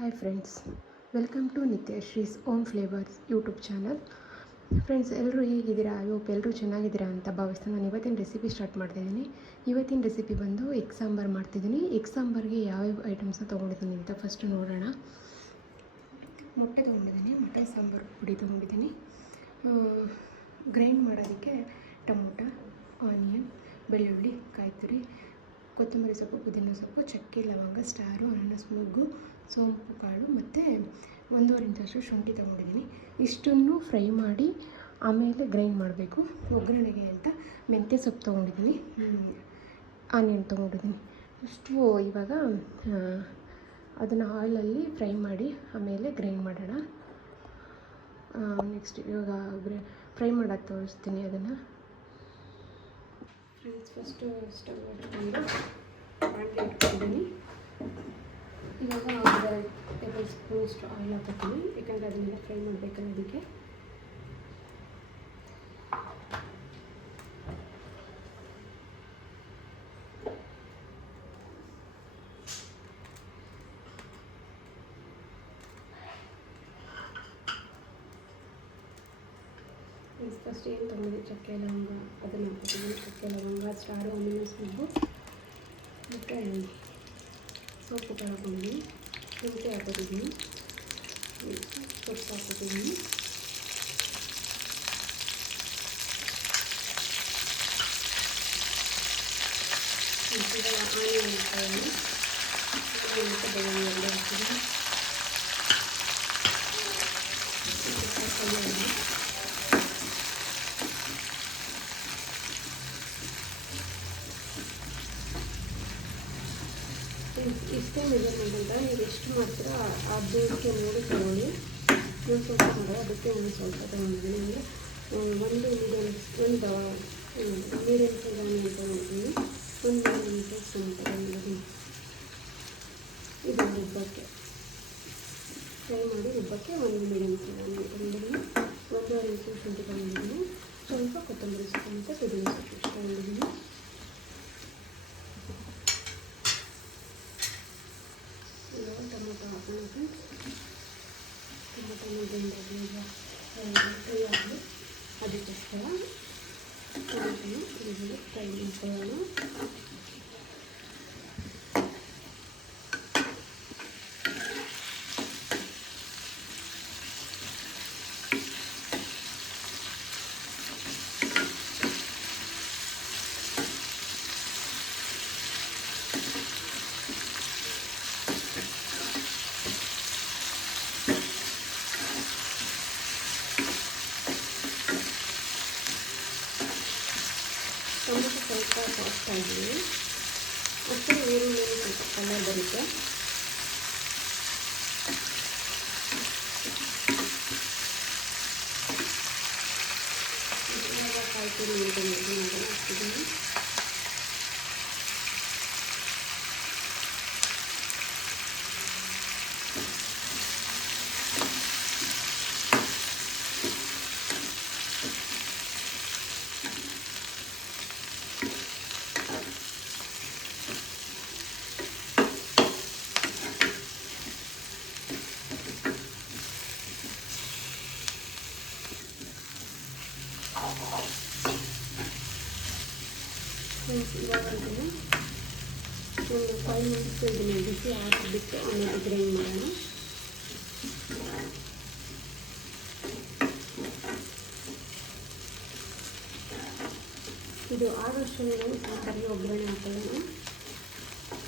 Hi friends, welcome to Nithyashree's home flavours YouTube channel. Friends, ಎಲ್ಲರೂ ಹೇಗಿದ್ದೀರಾ? ಎಲ್ಲರೂ ಚೆನ್ನಾಗಿದ್ದೀರಾ ಅಂತ ಭಾವಿಸ್ತಾ ನಾನು ಇವತ್ತಿನ ರೆಸಿಪಿ ಸ್ಟಾರ್ಟ್ ಮಾಡ್ತಾಯಿದ್ದೀನಿ. ಇವತ್ತಿನ ರೆಸಿಪಿ ಬಂದು ಎಗ್ ಸಾಂಬಾರು ಮಾಡ್ತಿದ್ದೀನಿ. ಎಗ್ ಸಾಂಬಾರಿಗೆ ಯಾವ್ಯಾವ ಐಟಮ್ಸ್ನ ತೊಗೊಂಡಿದ್ದೀನಿ ಅಂತ ಫಸ್ಟ್ ನೋಡೋಣ. ಮೊಟ್ಟೆ ತೊಗೊಂಡಿದ್ದೀನಿ, ಮೊಟ್ಟೆ ಸಾಂಬಾರು ಪುಡಿ ತೊಗೊಂಡಿದ್ದೀನಿ. ಗ್ರೈಂಡ್ ಮಾಡೋದಕ್ಕೆ ಟೊಮೊಟೊ, ಆನಿಯನ್, ಬೆಳ್ಳುಳ್ಳಿ, ಕಾಯಿ ತುರಿ, ಕೊತ್ತಂಬರಿ ಸೊಪ್ಪು, ಪುದೀನ ಸೊಪ್ಪು, ಚಕ್ಕೆ, ಲವಂಗ, ಸ್ಟಾರು, ಅನಾನಸ್ ಮೊಗ್ಗು, ಸೋಂಪು ಕಾಳು ಮತ್ತು 1.5 ಇಂಚಷ್ಟು ಶುಂಠಿ ತೊಗೊಂಡಿದ್ದೀನಿ. ಇಷ್ಟನ್ನು ಫ್ರೈ ಮಾಡಿ ಆಮೇಲೆ ಗ್ರೈಂಡ್ ಮಾಡಬೇಕು. ಒಗ್ಗರಣೆಗೆ ಅಂತ ಮೆಂತ್ಯ ಸೊಪ್ಪು ತೊಗೊಂಡಿದ್ದೀನಿ, ಆನಿಯನ್ ತೊಗೊಂಡಿದ್ದೀನಿ. ಇಷ್ಟು ಇವಾಗ ಅದನ್ನು ಆಯಿಲಲ್ಲಿ ಫ್ರೈ ಮಾಡಿ ಆಮೇಲೆ ಗ್ರೈಂಡ್ ಮಾಡೋಣ. ನೆಕ್ಸ್ಟ್ ಇವಾಗ ಫ್ರೈ ಮಾಡೋದು ತೋರಿಸ್ತೀನಿ ಅದನ್ನು. ಫ್ರೆಂಡ್ಸ್, ಫಸ್ಟು ಸ್ಟವ್ ಇಟ್ಕೊಂಡು ಬಾಣಲೆ ಇಟ್ಕೊಂಡಿದ್ದೀನಿ. ಇವಾಗ 1 ಟೇಬಲ್ ಸ್ಪೂನಷ್ಟು ಆಯಿಲ್ ಹಾಕೋತೀನಿ, ಯಾಕಂದರೆ ಅದನ್ನೆಲ್ಲ ಫ್ರೈ ಮಾಡಬೇಕಲ್ಲ ಅದಕ್ಕೆ. ಫಸ್ಟ್ ಏನು ತೊಗೊಂಡಿದ್ದೆ, ಚಕ್ಕೆ ಲವಂಗ ಅದನ್ನು ಹಾಕ್ಕೊತೀನಿ. ಚಕ್ಕೆ ಲವಂಗ, ಸ್ಟಾರು, ಅನಾನಸ್ ಮೊಗ್ಗು ಮತ್ತು ಸೊಪ್ಪು ಕಾಳು ಹಾಕೊಂಡಿದ್ದೀನಿ. ಶುಂಠಿ ಹಾಕೋತಿದ್ದೀನಿ, ಸೊಪ್ಪು ಹಾಕೋತಿದ್ದೀನಿ. ಇವಾಗ ಆನಿಯನ್ ಹಾಕ್ತಾಯಿದ್ದೀನಿ, ಮತ್ತು ಬೆಳ್ಳುಳ್ಳಿ ಎಲ್ಲ ಹಾಕ್ತಿದ್ದೀನಿ. ಇಷ್ಟೇ ಮೆಜರ್ಮೆಂಟ್ ಅಂತ, ನೀವು ಎಷ್ಟು ಮಾಡ್ತೀರಾ ಅದಕ್ಕೆ ನೋಡಿ ತೊಗೊಳ್ಳಿ. ನಾನು ಸ್ವಲ್ಪ ಮಾಡೋ ಅದಕ್ಕೆ ನಾನು ಸ್ವಲ್ಪ ತೊಗೊಂಡಿದ್ದೀನಿ. ಅಂದರೆ ಒಂದು ಮೀಡಿಯಮ್ ಸೈಜ್ ಆನಿಯನ್ ತೊಗೊಂಡಿದ್ದೀನಿ, 1 ಮೀಡಿಯಮ್ ಸೈಜ್ ಟೊಮೆಟೊ ತೊಗೊಂಡಿದ್ದೀನಿ. ಇದು ರುಬ್ಬಕ್ಕೆ ಫ್ರೈ ಮಾಡಿ ರುಬ್ಬಕ್ಕೆ 1 ಮೀಡಿಯಮ್ ಸೈಜ್ ಆನಿಯನ್ ತೊಗೊಂಡಿದ್ದೀನಿ. 1.5 ಇಂಚು ಶುಂಠಿ ತೊಗೊಂಡಿದ್ದೀನಿ. ಸ್ವಲ್ಪ ಕೊತ್ತಂಬರಿ ಸೊಪ್ಪು ಮತ್ತು ಪುದೀನ ಸೊಪ್ಪು ಇಷ್ಟು ತೊಗೊಂಡಿದ್ದೀನಿ. ಟೊಮೊಟೊ ಹಾಕೋಣ. ಟೊಮೊಟೊನ ಬೆಂದಾಗ ಫ್ರೈ ಆಗಲಿ, ಅದಕ್ಕೋಸ್ಕರ ಟೊಮೊಟೊನ ಫ್ರೈ ಮಾಡ್ಕೊಳ್ಳೋಣ. ಟೊಮೊಟೊ ಸ್ವಲ್ಪ ಸಾಫ್ಟ್ ಆಗಿದೆ, ಮತ್ತು ಈರುಳ್ಳಿ ಸ್ವಲ್ಪ ಕಲರ್ ಬರುತ್ತೆ. ಇವಾಗ ಕಾಯಿ ತುರಿ ಅದನ್ನು ಹಾಕ್ತಿದ್ದೀನಿ. ಇವಾಗ ಇದನ್ನು ಒಂದು 5 ಮಿನಿಟ್ಸ್ ಇದನ್ನು ಬಿಸಿ ಹಾಕಿಬಿಟ್ಟು ಆಮೇಲೆ ಗ್ರೈಂಡ್ ಮಾಡೋಣ. ಇದು ಆದಷ್ಟು ಸಾಂಬಾರಿಗೆ ಒಗ್ಗರಣೆ ಹಾಕೋಣ,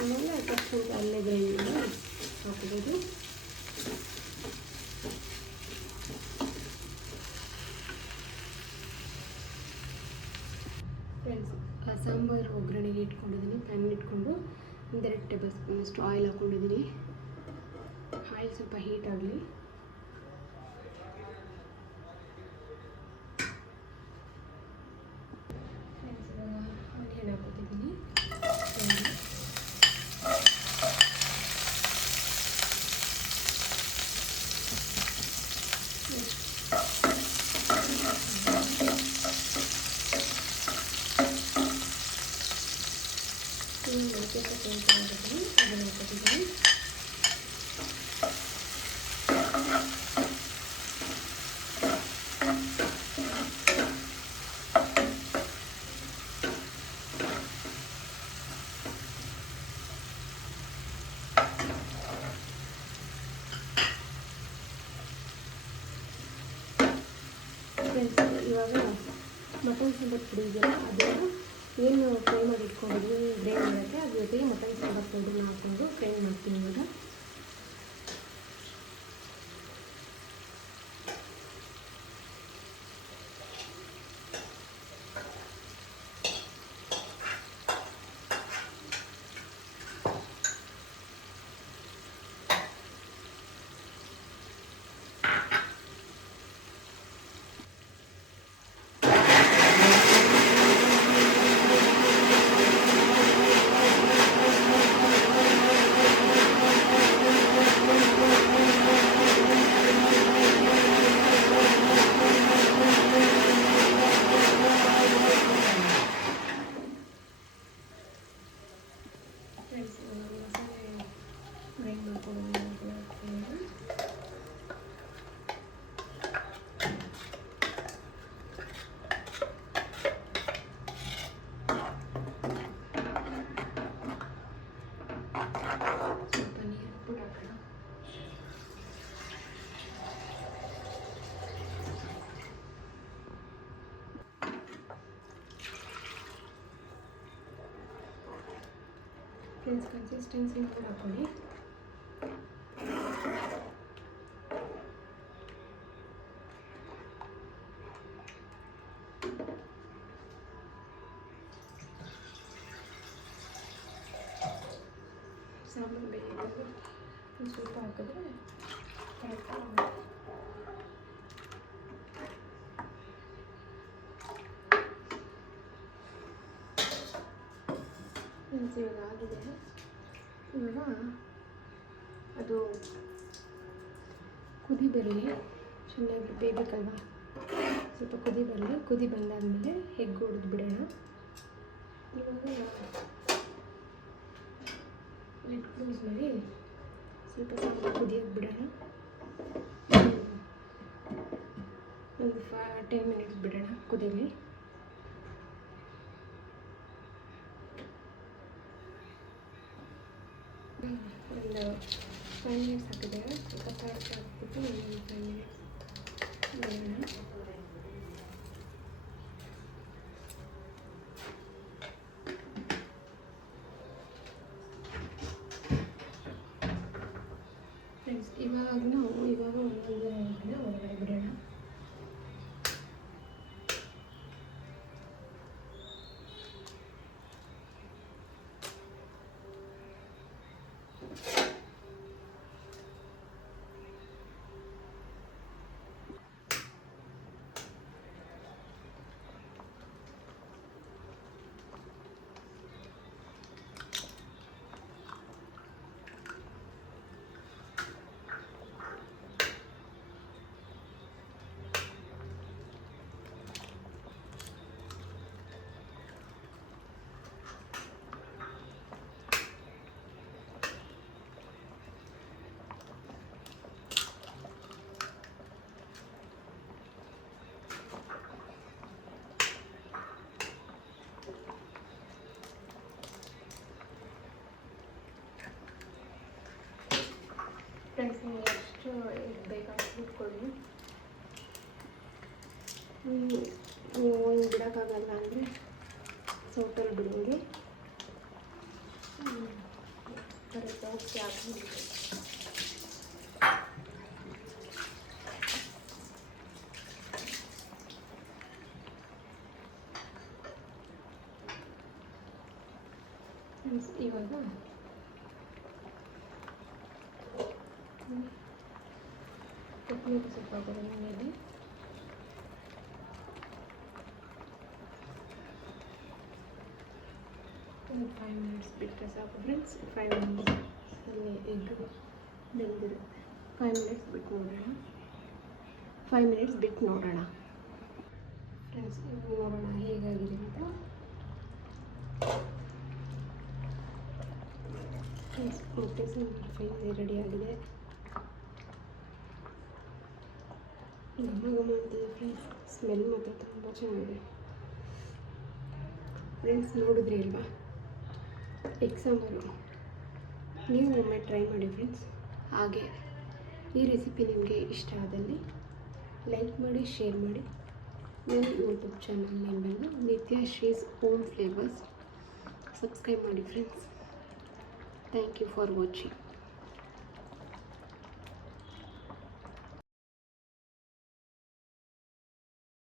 ಆಮೇಲೆ ತಕ್ಷಣ ಅಲ್ಲೇ ಗ್ರೈಂಡ್ ಮಾಡಿ ಹಾಕ್ಬೋದು. ಫ್ರೆಂಡ್ಸ್, ಸಾಂಬಾರು ಒಗ್ಗರಣೆಗೆ ಇಟ್ಕೊಂಡಿದ್ದೀನಿ. ಪ್ಯಾನ್ ಇಟ್ಕೊಂಡು 1 ಟೇಬಲ್ ಸ್ಪೂನಷ್ಟು ಆಯಿಲ್ ಹಾಕ್ಕೊಂಡಿದ್ದೀನಿ. ಆಯಿಲ್ ಸ್ವಲ್ಪ ಹೀಟ್ ಆಗಲಿ. ಫ್ರೆಂಡ್ಸ್, ಇವಾಗ ಆನಿಯನ್ ಹಾಕ್ಕೊತಿದ್ದೀನಿ. ಮೆಂತ್ಯ ಸೊಪ್ಪು ಅದನ್ನು ಹಾಕ್ಕೊತಿದ್ದೀನಿ. ಮಟನ್ ಸಾಂಬಾರು ಪುಡಿ ಇದೆಯಲ್ಲ ಅದನ್ನು ಏನು ಫ್ರೈ ಮಾಡಿ ಇಟ್ಕೊಂಡಿದ್ದೀನಿ ಗ್ರೈಂಡ್ ಮಾಡೋಕ್ಕೆ ಅದ್ರ ಜೊತೆಗೆ ಮಟನ್ ಸಾಂಬಾರು ಪೌಡರ್ನ ಹಾಕ್ಕೊಂಡು ಗ್ರೈಂಡ್ ಮಾಡ್ತೀನಿ ಇವಾಗ. ಫ್ರೆಂಡ್ಸ್ ಕನ್ಸಿಸ್ಟೆನ್ಸಿ ನೋಡಿ ಹಾಕೊಳ್ಳಿ. ಸಾಂಬಾರು ಬೇಯಿದಾಗ ಸ್ವಲ್ಪ ಹಾಕಿದ್ರೆ ಕರೆಕ್ಟಾಗಿ ಇವಾಗ ಆಗಿದೆ. ಇವಾಗ ಅದು ಕುದಿ ಬರಲಿ, ಚೆನ್ನಾಗಿ ಬೇಯಬೇಕಲ್ವ, ಸ್ವಲ್ಪ ಕುದಿ ಬರಲಿ. ಕುದಿ ಬಂದಾದಮೇಲೆ ಎಗ್ ಹೊಡೆದು ಬಿಡೋಣ. ಇವಾಗ ಲಿಡ್ ಕ್ಲೋಸ್ ಮಾಡಿ ಸ್ವಲ್ಪ ಸಾಂಬಾರು ಕುದಿಯೋಕೆ ಬಿಡೋಣ. ಒಂದು 10 ಮಿನಿಟ್ಸ್ ಬಿಡೋಣ ಕುದಿಯಲಿ. ಒಂದು 5 ಮಿನಿಟ್ಸ್ ಹಾಕಿದ್ದೇವೆ. ಸ್ವಲ್ಪ ತಡಕೆ ಹಾಕ್ಬಿಟ್ಟು ಒಂದು 5 ಮಿನಿಟ್ಸ್ ಬೇಯೋಣ. ಫ್ರೆಂಡ್ಸ್ ಇವಾಗ ಒಂದೊಂದು ಗಂಟೆ ಹೊರಗಡೆ ಬಿಡೋಣ. ಫ್ರೆಂಡ್ಸ್ ನೀವು ಎಷ್ಟು ಬೇಕಾಗಿ ಬಿಟ್ಕೊಳ್ಳಿ. ನೀವು ಒಂದು ಬಿಡೋಕ್ಕಾಗಲ್ಲ ಅಂದರೆ ಸೌಟಲ್ಲಿ ಬಿಡೋಂಗೆ ಕರೆಕ್ಟಾಗಿ ಹಾಕಿ. ಇವಾಗ ಕೊತ್ತಂಬರಿ ಸೊಪ್ಪು ಹಾಕೋಣ ಮೇಲೆ. ಒಂದು 5 ಮಿನಿಟ್ಸ್ ಬಿಟ್ಟರೆ ಸಾಕು ಫ್ರೆಂಡ್ಸ್. 5 ಮಿನಿಟ್ಸ್ ಅಲ್ಲಿ ಎಗ್ ಬೆಂದಿರುತ್ತೆ. 5 ಮಿನಿಟ್ಸ್ ಬಿಟ್ಟು ನೋಡೋಣ. 5 ಮಿನಿಟ್ಸ್ ಬಿಟ್ಟು ನೋಡೋಣ ಫ್ರೆಂಡ್ಸ್. ನೋಡೋಣ ಹೇಗಾಗಿದೆ ಅಂತ. ಮೊಟ್ಟೆ ಸಾಂಬಾರು ಫೈನಲಿ ರೆಡಿಯಾಗಿದೆ. ಘಮ ಘಮ ಅಂತಿದೆ ಫ್ರೆಂಡ್ಸ್. ಸ್ಮೆಲ್ ಮಾತ್ರ ತುಂಬ ಚೆನ್ನಾಗಿದೆ ಫ್ರೆಂಡ್ಸ್. ನೋಡಿದ್ರಿ ಅಲ್ವಾ ಎಗ್ ಸಾಂಬಾರು. ನೀವು ಒಮ್ಮೆ ಟ್ರೈ ಮಾಡಿ ಫ್ರೆಂಡ್ಸ್. ಹಾಗೆ ಈ ರೆಸಿಪಿ ನಿಮಗೆ ಇಷ್ಟ ಆದಲ್ಲಿ ಲೈಕ್ ಮಾಡಿ, ಶೇರ್ ಮಾಡಿ, ನನ್ನ ಯೂಟ್ಯೂಬ್ ಚಾನಲ್ ನೇಮ್ ಬಂದು ನಿತ್ಯಶ್ರೀಸ್ ಹೋಮ್ ಫ್ಲೇವರ್ಸ್. ಸಬ್ಸ್ಕ್ರೈಬ್ ಮಾಡಿ friends. Thank you for watching.